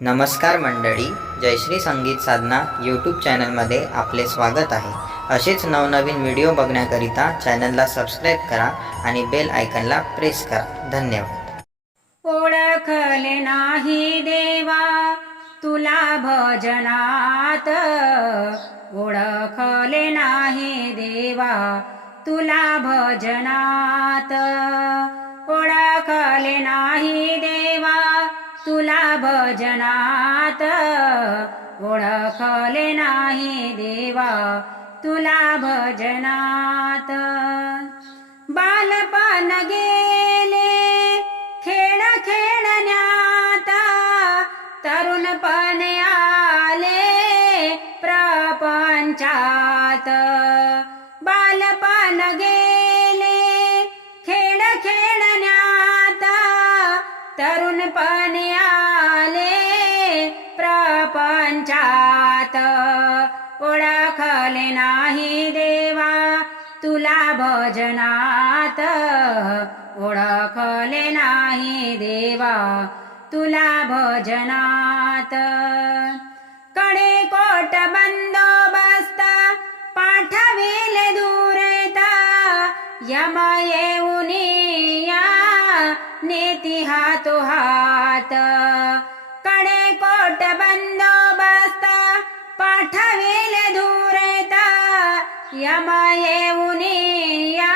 नमस्कार मंडळी जयश्री संगीत साधना यूट्यूब चॅनलमध्ये आपले स्वागत आहे. असेच नवनवीन व्हिडिओ बघण्याकरिता चॅनलला सबस्क्राईब करा आणि बेल आयकनला प्रेस करा. धन्यवाद. ओळखले नाही देवा तुला भजनात. ओळखले नाही देवा तुला भजनात. ओळखले नाही भजनात ओळखले नाही देवा तुला भजनात. बालपण गेले खेळ खेळण्यात तरुणपण आले प्रपंचात. बालपण गेले खेळ खेळण्यात तरुणपण आले प्रपंचात ओळखले नाही देवा तुला भजनात. ओळखले नाही देवा तुला भजनात. कडे कोट बंदोबस्त पाठविले दूरेता. यम येऊन या नेती हातो हात कडे कोट बंदोबस्त यम येऊनिया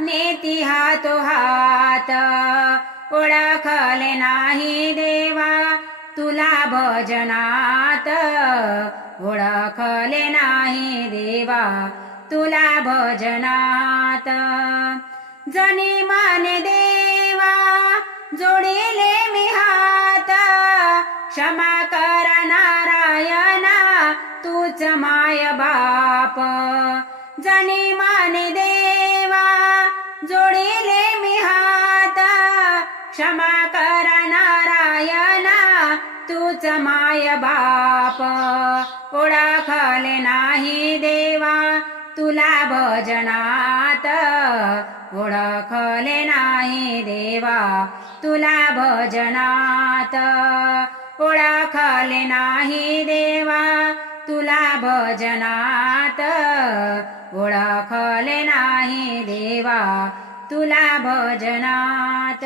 नेती हातो हात ओळखले नाही देवा तुला भजनात ओळखले नाही देवा तुला भजनात. जनी माने देवा जोडिले मी हात क्षमा कर नारायणा तूच माय बा जनी माने देवा जोडिले मी हात. क्षमा कर नारायणा तूच माय बाप. ओळखले नाही देवा तुला भजनात. ओळखले नाही देवा तुला भजनात. ओळखले नाही देवा तुला भजनात. ओळखले नाही देवा तुला भजनात.